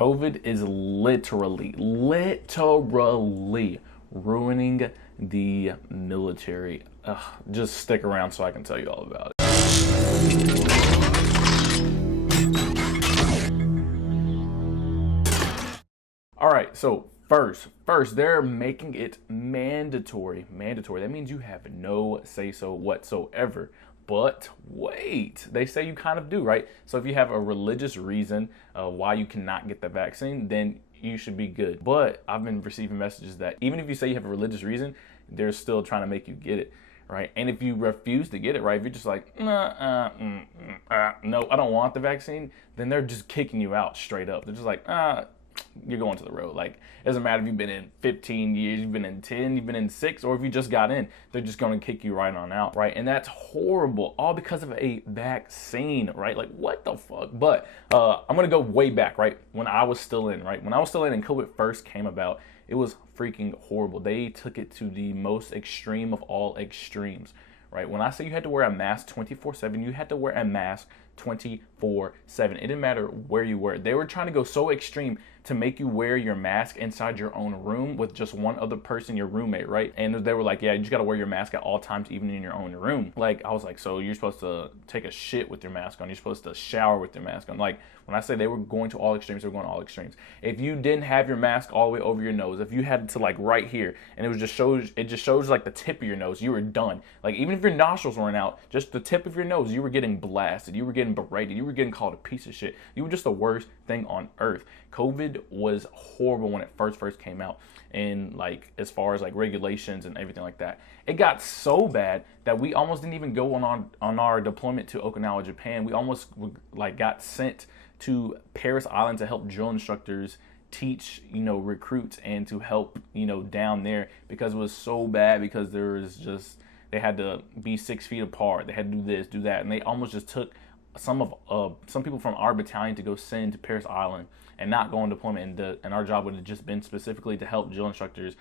COVID is literally ruining the military. Just stick around so I can tell you all about it. All right, so first, they're making it mandatory. That means you have no say-so whatsoever. But wait, they say you kind of do, right? So if you have a religious reason why you cannot get the vaccine, then you should be good. But I've been receiving messages that even if you say you have a religious reason, they're still trying to make you get it, right? And if you refuse to get it, right, if you're just like, no, I don't want the vaccine, then they're just kicking you out straight up. They're just like, you're going to the road. Like, it doesn't matter if you've been in 15 years, you've been in 10, you've been in 6, or if you just got in, they're just going to kick you right on out, right? And that's horrible, all because of a vaccine, right? Like, what the fuck? But I'm going to go way back, right? When I was still in, right? When I was still in and COVID first came about, it was freaking horrible. They took it to the most extreme of all extremes, right? When I say you had to wear a mask 24/7, you had to wear a mask 24/7. It didn't matter where you were. They were trying to go so extreme to make you wear your mask inside your own room with just one other person, your roommate, right? And they were like, yeah, you just gotta wear your mask at all times, even in your own room. Like, I was like, so you're supposed to take a shit with your mask on, you're supposed to shower with your mask on. Like, when I say they were going to all extremes, they were going to all extremes. If you didn't have your mask all the way over your nose, if you had to like right here, and it just shows like the tip of your nose, you were done. Like, even if your nostrils weren't out, just the tip of your nose, you were getting blasted, you were getting berated, you were getting called a piece of shit. You were just the worst thing on earth. COVID was horrible when it first came out, and like as far as like regulations and everything like that. It got so bad that we almost didn't even go on our deployment to Okinawa, Japan. We almost like got sent to Paris Island to help drill instructors teach, recruits, and to help, down there, because it was so bad, because they had to be 6 feet apart. They had to do this, do that. And they almost just took some people from our battalion to go send to Paris Island and not go on deployment. And our job would have just been specifically to help drill instructors,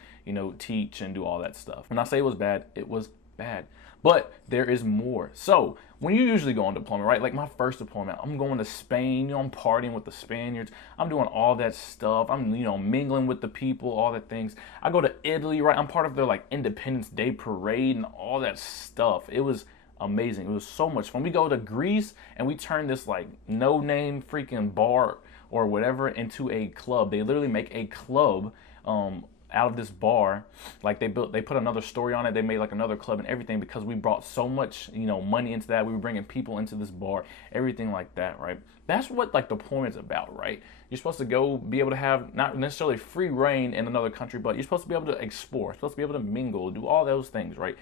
teach and do all that stuff. When I say it was bad, it was bad. But there is more. So when you usually go on deployment, right? Like my first deployment, I'm going to Spain, I'm partying with the Spaniards. I'm doing all that stuff. I'm, mingling with the people, all the things. I go to Italy, right? I'm part of their like Independence Day parade and all that stuff. It was amazing. It was so much fun. We go to Greece and we turn this like no-name freaking bar or whatever into a club. They literally make a club out of this bar. Like they put another story on it. They made like another club and everything, because we brought so much, money into that. We were bringing people into this bar, everything like that, right? That's what like deployment's about, right? You're supposed to go be able to have not necessarily free reign in another country, but you're supposed to be able to explore, supposed to be able to mingle, do all those things, right?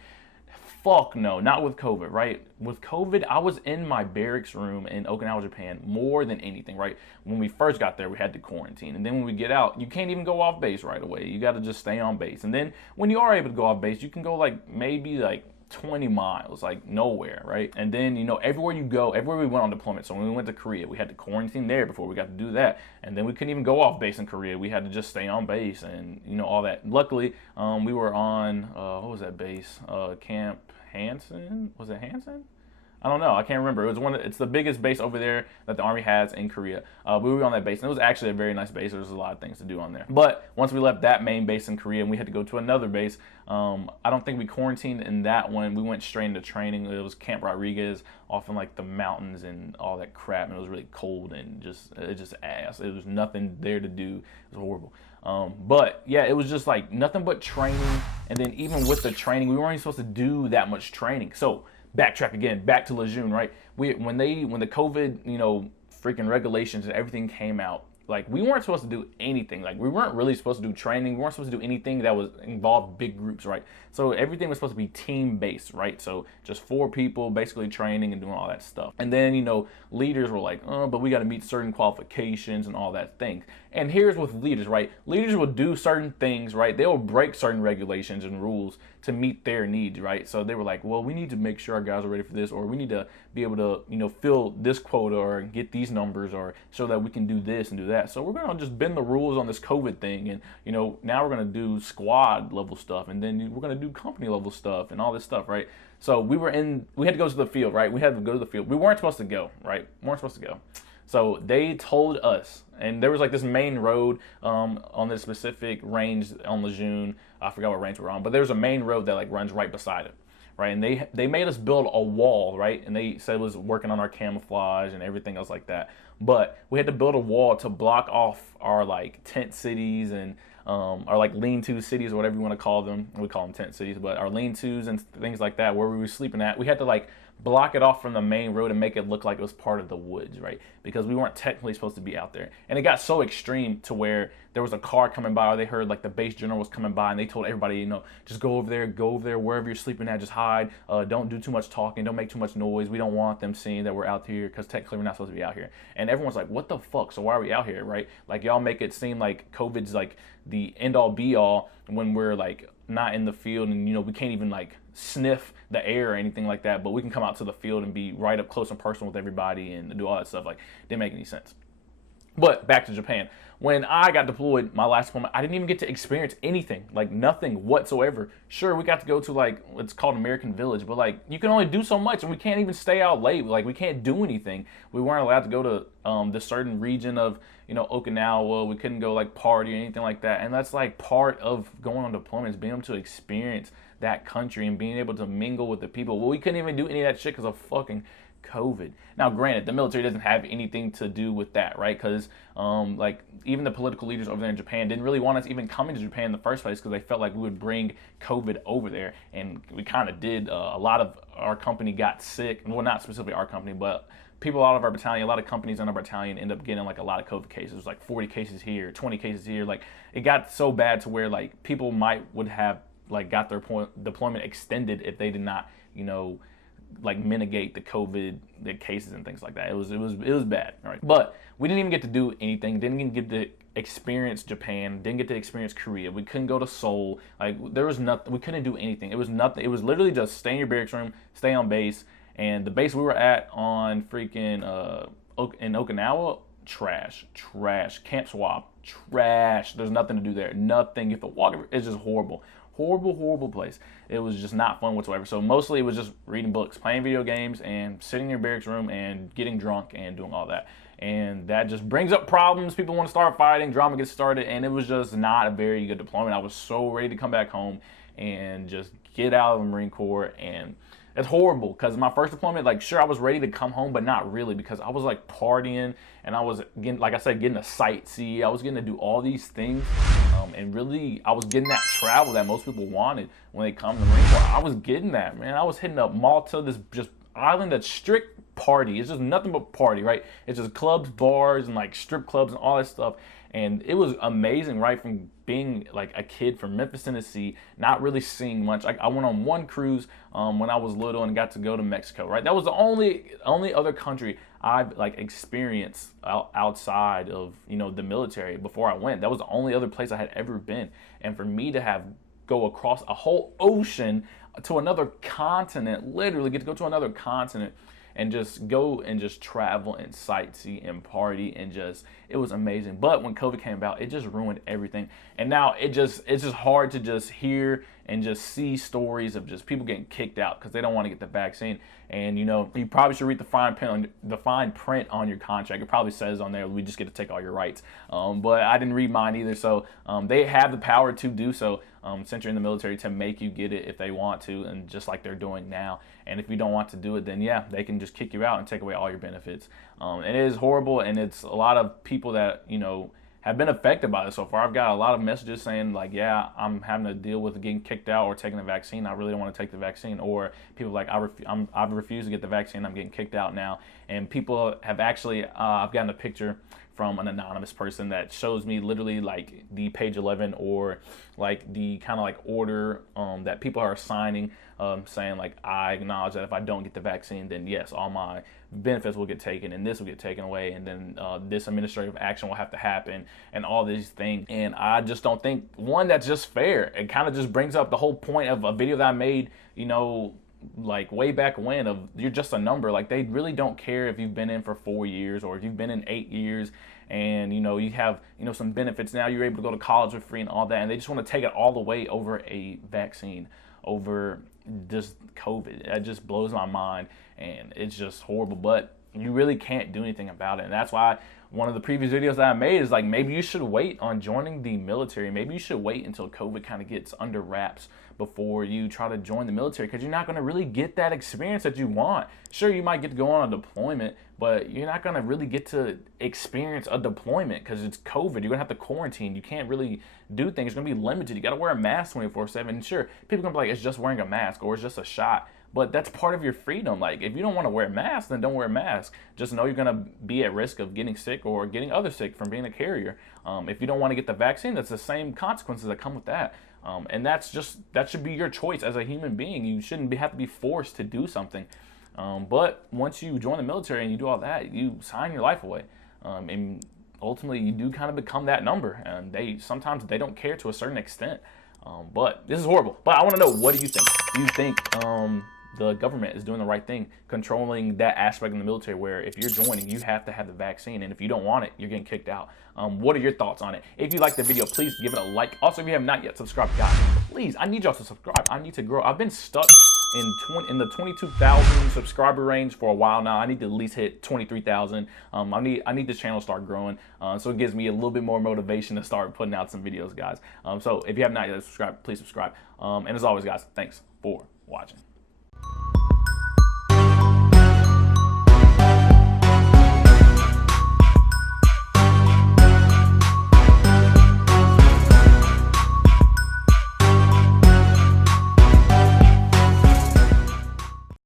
Fuck no, not with COVID, right? With COVID, I was in my barracks room in Okinawa, Japan, more than anything, right? When we first got there, we had to quarantine. And then when we get out, you can't even go off base right away. You got to just stay on base. And then when you are able to go off base, you can go like maybe like 20 miles, like nowhere, right? And then, everywhere you go, everywhere we went on deployment. So when we went to Korea, we had to quarantine there before we got to do that. And then we couldn't even go off base in Korea. We had to just stay on base and, all that. Luckily, we were on, what was that base? Camp Hansen? Was it Hansen? I don't know. I can't remember. It's the biggest base over there that the Army has in Korea. We were on that base, and it was actually a very nice base. There was a lot of things to do on there. But once we left that main base in Korea and we had to go to another base, I don't think we quarantined in that one. We went straight into training. It was Camp Rodriguez off in like the mountains and all that crap. And it was really cold and just ass. There was nothing there to do. It was horrible. But yeah, it was just like nothing but training. And then even with the training, we weren't even supposed to do that much training. So backtrack again, back to Lejeune, right? When the COVID, freaking regulations and everything came out, like we weren't supposed to do anything. Like we weren't really supposed to do training. We weren't supposed to do anything that was involved big groups, right? So everything was supposed to be team based, right? So just 4 people basically training and doing all that stuff. And then, leaders were like, oh, but we got to meet certain qualifications and all that thing. And here's with leaders, right? Leaders will do certain things, right? They will break certain regulations and rules to meet their needs, right? So they were like, well, we need to make sure our guys are ready for this, or we need to be able to, fill this quota or get these numbers, or so that we can do this and do that. So we're going to just bend the rules on this COVID thing. And, now we're going to do squad level stuff, and then we're going to do company level stuff and all this stuff, right? So we had to go to the field, right? We had to go to the field. We weren't supposed to go, right? We weren't supposed to go. So they told us, and there was like this main road on this specific range on Lejeune. I forgot what range we're on, but there's a main road that like runs right beside it, right? And they made us build a wall, right? And they said it was working on our camouflage and everything else like that. But we had to build a wall to block off our like tent cities and our like lean-to cities or whatever you want to call them. We call them tent cities, but our lean-tos and things like that where we were sleeping at, we had to like block it off from the main road and make it look like it was part of the woods, right? Because we weren't technically supposed to be out there. And it got so extreme to where there was a car coming by, or they heard like the base general was coming by, and they told everybody, you know, just go over there, wherever you're sleeping at, just hide. Don't do too much talking, don't make too much noise. We don't want them seeing that we're out here, because technically we're not supposed to be out here. And everyone's like, what the fuck? So why are we out here, right? Like, y'all make it seem like COVID's like the end all be all when we're like not in the field, and you know, we can't even like sniff the air or anything like that, but we can come out to the field and be right up close and personal with everybody and do all that stuff. Like, didn't make any sense. But back to Japan. When I got deployed, my last deployment, I didn't even get to experience anything, like nothing whatsoever. Sure, we got to go to like, it's called American Village, but like you can only do so much, and we can't even stay out late. Like, we can't do anything. We weren't allowed to go to the certain region of, you know, Okinawa. We couldn't go like party or anything like that. And that's like part of going on deployments, being able to experience that country and being able to mingle with the people. Well, we couldn't even do any of that shit because of fucking COVID. Now, granted, the military doesn't have anything to do with that, right? Because like even the political leaders over there in Japan didn't really want us even coming to Japan in the first place, because they felt like we would bring COVID over there, and we kind of did. A lot of our company got sick. Well, not specifically our company, but people out of our battalion, a lot of companies in our battalion end up getting like a lot of COVID cases, like 40 cases here, 20 cases here. Like, it got so bad to where like people would have like got their deployment extended if they did not, you know, like mitigate the COVID, the cases and things like that. It was bad, all right? But we didn't even get to do anything. Didn't even get to experience Japan. Didn't get to experience Korea. We couldn't go to Seoul. Like, there was nothing. We couldn't do anything. It was nothing. It was literally just stay in your barracks room, stay on base. And the base we were at on freaking in Okinawa, trash. Camp Swap, trash. There's nothing to do there. Nothing. You have to walk. It's just horrible. Horrible place. It was just not fun whatsoever. So mostly it was just reading books, playing video games, and sitting in your barracks room and getting drunk and doing all that. And that just brings up problems. People want to start fighting, drama gets started, and it was just not a very good deployment. I was so ready to come back home and just get out of the Marine Corps. And it's horrible, because my first deployment, like, sure, I was ready to come home, but not really, because I was like partying, and I was getting, like I said, getting to sightsee. I was getting to do all these things, and really, I was getting that travel that most people wanted when they come to the Marine Corps. I was getting that, man. I was hitting up Malta, this just island that's strict party. It's just nothing but party, right? It's just clubs, bars, and like strip clubs and all that stuff. And it was amazing, right? From being like a kid from Memphis, Tennessee, not really seeing much. I went on one cruise when I was little and got to go to Mexico, right? That was the only other country I've like experienced outside of, you know, the military before I went. That was the only other place I had ever been. And for me to go across a whole ocean to another continent, literally get to go to another continent, and just go and just travel and sightsee and party, and just, it was amazing. But when COVID came about, it just ruined everything. And now it's just hard to just hear and just see stories of just people getting kicked out because they don't want to get the vaccine. And, you know, you probably should read the fine print on your contract. It probably says on there, we just get to take all your rights. But I didn't read mine either. So they have the power to do so, since you're in the military, to make you get it if they want to, and just like they're doing now. And if you don't want to do it, then yeah, they can just kick you out and take away all your benefits. It is horrible, and it's a lot of people that, you know, have been affected by this so far. I've got a lot of messages saying like, yeah, I'm having to deal with getting kicked out or taking the vaccine. I really don't want to take the vaccine. Or people like, I've refused to get the vaccine. I'm getting kicked out now. And people have actually, I've gotten a picture from an anonymous person that shows me literally like the page 11, or like the kind of like order that people are signing, saying like, I acknowledge that if I don't get the vaccine, then yes, all my benefits will get taken, and this will get taken away, and then this administrative action will have to happen, and all these things. And I just don't think, one, that's just fair. It kind of just brings up the whole point of a video that I made, you know, like way back when, of you're just a number. Like, they really don't care if you've been in for 4 years or if you've been in 8 years, and you know, you have, you know, some benefits now, you're able to go to college for free and all that, and they just want to take it all the way over a vaccine, over just COVID. It just blows my mind, and it's just horrible. But you really can't do anything about it. And that's why one of the previous videos that I made is like, maybe you should wait on joining the military. Maybe you should wait until COVID kind of gets under wraps before you try to join the military, because you're not going to really get that experience that you want. Sure, you might get to go on a deployment, but you're not going to really get to experience a deployment because it's COVID. You're going to have to quarantine. You can't really do things. It's going to be limited. You got to wear a mask 24/7. Sure, people are going to be like, it's just wearing a mask or it's just a shot. But that's part of your freedom. Like, if you don't want to wear a mask, then don't wear a mask. Just know you're going to be at risk of getting sick or getting others sick from being a carrier. If you don't want to get the vaccine, that's the same consequences that come with that. And that should be your choice as a human being. You shouldn't have to be forced to do something. But once you join the military and you do all that, you sign your life away. And ultimately, you do kind of become that number. And sometimes they don't care to a certain extent. But this is horrible. But I want to know, what do you think? Do you think the government is doing the right thing, controlling that aspect in the military where if you're joining, you have to have the vaccine, and if you don't want it, you're getting kicked out? What are your thoughts on it? If you like the video, please give it a like. Also, if you have not yet subscribed, guys, please, I need y'all to subscribe. I need to grow. I've been stuck in the 22,000 subscriber range for a while now. I need to at least hit 23,000. I need this channel to start growing, so it gives me a little bit more motivation to start putting out some videos, guys. So if you have not yet subscribed, please subscribe. And as always, guys, thanks for watching.